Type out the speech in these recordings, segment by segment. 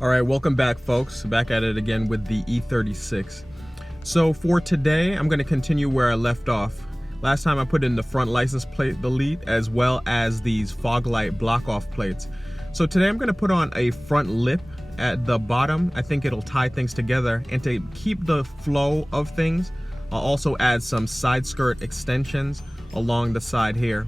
All right, welcome back, folks. Back at it again with the E36. So for today, I'm going to continue where I left off. Last time I put in the front license plate delete as well as these fog light block off plates. So today I'm going to put on a front lip at the bottom. I think it'll tie things together, and to keep the flow of things, I'll also add some side skirt extensions along the side here.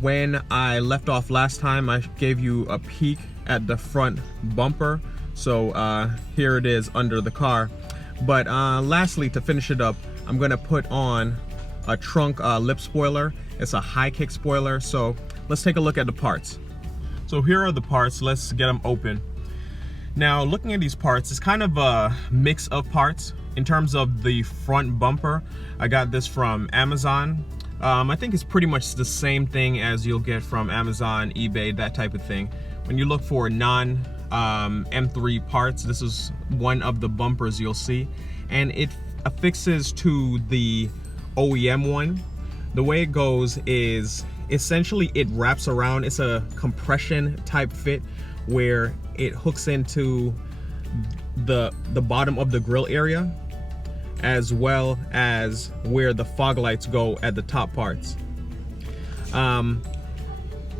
When I left off last time, I gave you a peek at the front bumper. So here it is under the car. But lastly, to finish it up, I'm gonna put on a trunk lip spoiler. It's a high kick spoiler. So let's take a look at the parts. So here are the parts. Let's get them open. Now, looking at these parts, it's kind of a mix of parts. In terms of the front bumper, I got this from Amazon. I think it's pretty much the same thing as you'll get from Amazon, eBay, that type of thing. When you look for non-M3 parts, this is one of the bumpers you'll see. And it affixes to the OEM one. The way it goes is essentially it wraps around. It's a compression type fit where it hooks into the bottom of the grill area, as well as where the fog lights go at the top parts.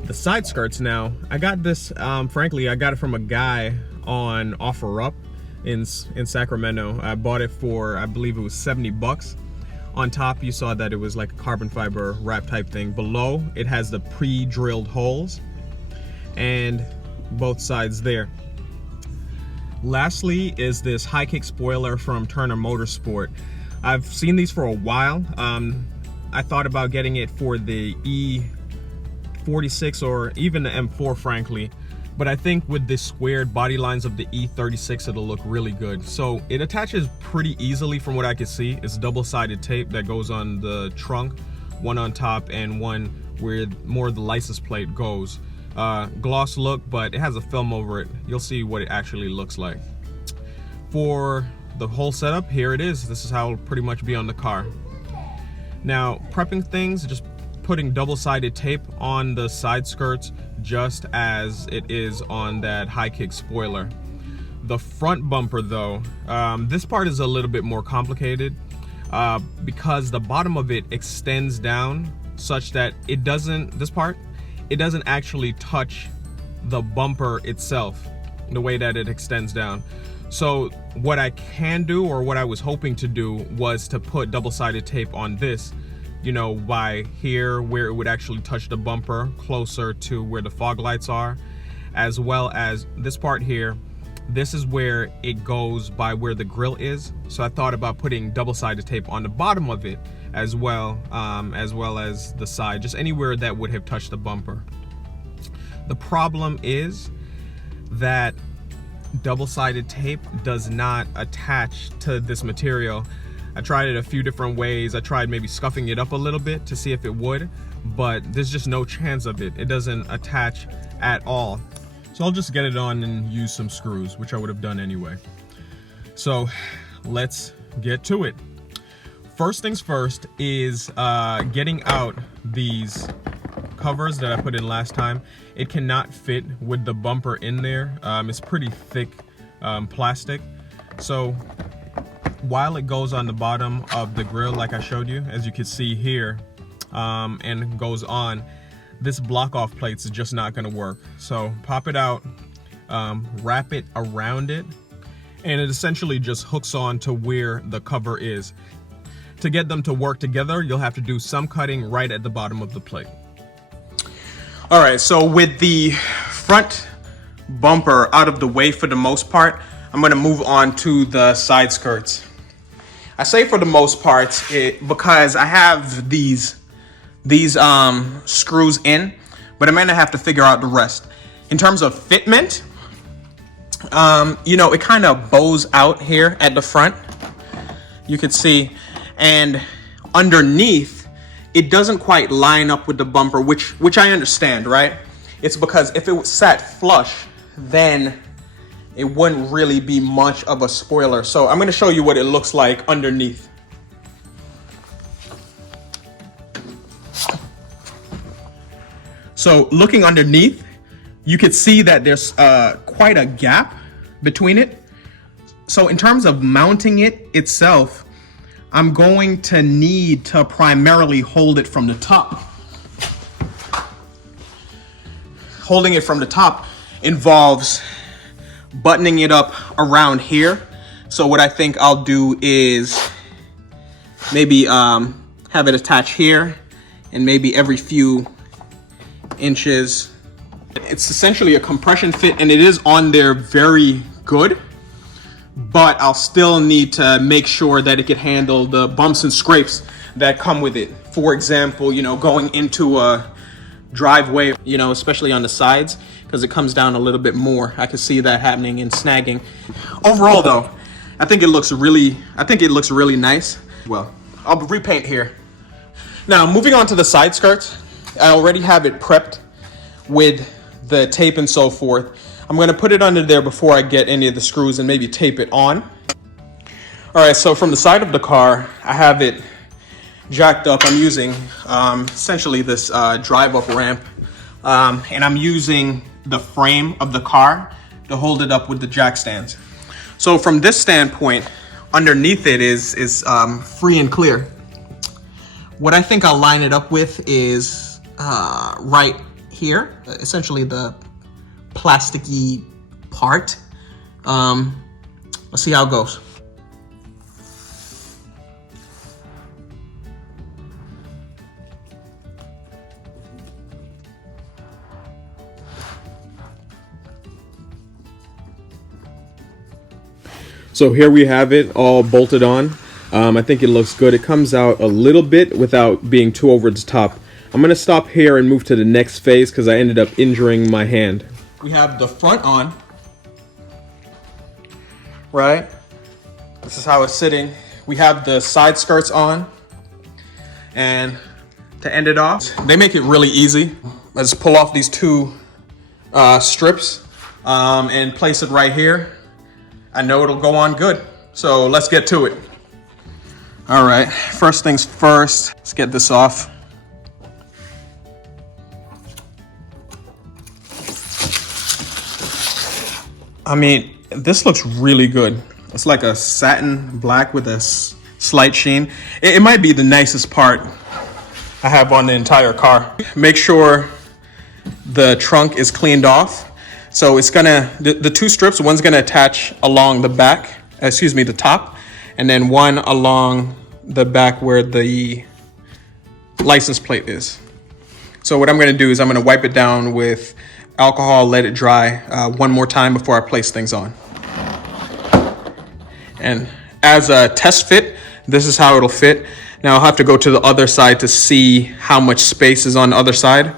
The side skirts now, I got this, frankly, I got it from a guy on OfferUp in Sacramento. I bought it for, I believe it was 70 bucks. On top, you saw that it was like a carbon fiber wrap type thing. Below, it has the pre-drilled holes and both sides there. Lastly is this high kick spoiler from Turner Motorsport. I've seen these for a while. I thought about getting it for the E36 or even the M4, frankly, but I think with the squared body lines of the E36, it'll look really good. So it attaches pretty easily from what I can see. It's double-sided tape that goes on the trunk, one on top and one where more of the license plate goes. Gloss look, but it has a film over it. You'll see what it actually looks like. For the whole setup, here it is. This is how it'll pretty much be on the car. Now, prepping things, just putting double-sided tape on the side skirts just as it is on that high kick spoiler. The front bumper though, this part is a little bit more complicated because the bottom of it extends down such that it doesn't actually touch the bumper itself the way that it extends down. So what I can do, or what I was hoping to do, was to put double-sided tape on this, you know, by here where it would actually touch the bumper closer to where the fog lights are, as well as this part here. This is where it goes by where the grill is. So I thought about putting double-sided tape on the bottom of it as well as the side, just anywhere that would have touched the bumper. The problem is that double-sided tape does not attach to this material. I tried it a few different ways. I tried maybe scuffing it up a little bit to see if it would, but there's just no chance of it. It doesn't attach at all. So I'll just get it on and use some screws, which I would have done anyway. So let's get to it. First things first is getting out these covers that I put in last time. It cannot fit with the bumper in there. It's pretty thick plastic. So while it goes on the bottom of the grill, like I showed you, as you can see here, and goes on, this block off plates is just not gonna work. So pop it out, wrap it around it, and it essentially just hooks on to where the cover is. To get them to work together, you'll have to do some cutting right at the bottom of the plate. All right, so with the front bumper out of the way for the most part, I'm gonna move on to the side skirts. I say for the most part because I have these screws in, but I'm gonna have to figure out the rest. In terms of fitment, you know, it kind of bows out here at the front. You can see, and underneath, it doesn't quite line up with the bumper, which I understand, right? It's because if it was sat flush, then it wouldn't really be much of a spoiler. So I'm gonna show you what it looks like underneath. So looking underneath, you could see that there's quite a gap between it. So in terms of mounting it itself, I'm going to need to primarily hold it from the top. Holding it from the top involves buttoning it up around here. So what I think I'll do is maybe have it attach here, and maybe every few inches. It's essentially a compression fit, and it is on there very good, but I'll still need to make sure that it can handle the bumps and scrapes that come with it. For example, you know, going into a driveway, you know, especially on the sides, because it comes down a little bit more. I can see that happening and snagging. Overall though, I think it looks really nice. Well, I'll repaint here. Now, moving on to the side skirts, I already have it prepped with the tape and so forth. I'm gonna put it under there before I get any of the screws and maybe tape it on. All right, so from the side of the car, I have it jacked up. I'm using essentially this drive-up ramp, and I'm using the frame of the car to hold it up with the jack stands. So from this standpoint, underneath it is free and clear. What I think I'll line it up with is right here, essentially the plasticky part. Let's see how it goes. So here we have it all bolted on. I think it looks good. It comes out a little bit without being too over the top. I'm gonna stop here and move to the next phase because I ended up injuring my hand. We have the front on, right? This is how it's sitting. We have the side skirts on, and to end it off, they make it really easy. Let's pull off these two strips and place it right here. I know it'll go on good. So let's get to it. All right, first things first, let's get this off. I mean, this looks really good. It's like a satin black with a slight sheen. It might be the nicest part I have on the entire car. Make sure the trunk is cleaned off. So it's gonna, the two strips, one's gonna attach along the back, the top, and then one along the back where the license plate is. So what I'm gonna do is I'm gonna wipe it down with alcohol, let it dry one more time before I place things on. And as a test fit, this is how it'll fit. Now I'll have to go to the other side to see how much space is on the other side.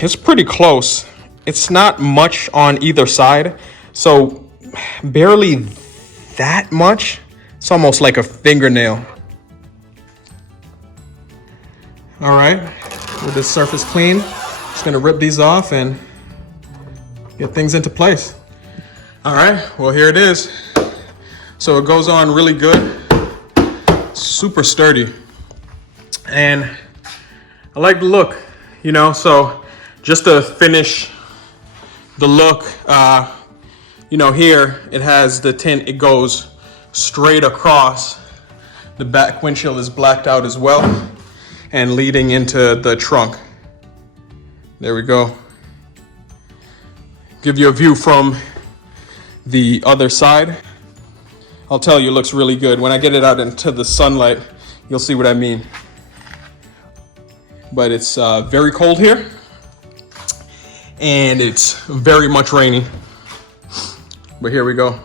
It's pretty close. It's not much on either side, so barely that much. It's almost like a fingernail. All right, with this surface clean, just gonna rip these off and get things into place. All right, well, here it is. So it goes on really good, super sturdy. And I like the look, you know, so just to finish the look, you know, here it has the tint, it goes straight across. The back windshield is blacked out as well and leading into the trunk. There we go. Give you a view from the other side. I'll tell you, it looks really good. When I get it out into the sunlight, you'll see what I mean. But it's very cold here, and it's very much raining. But here we go.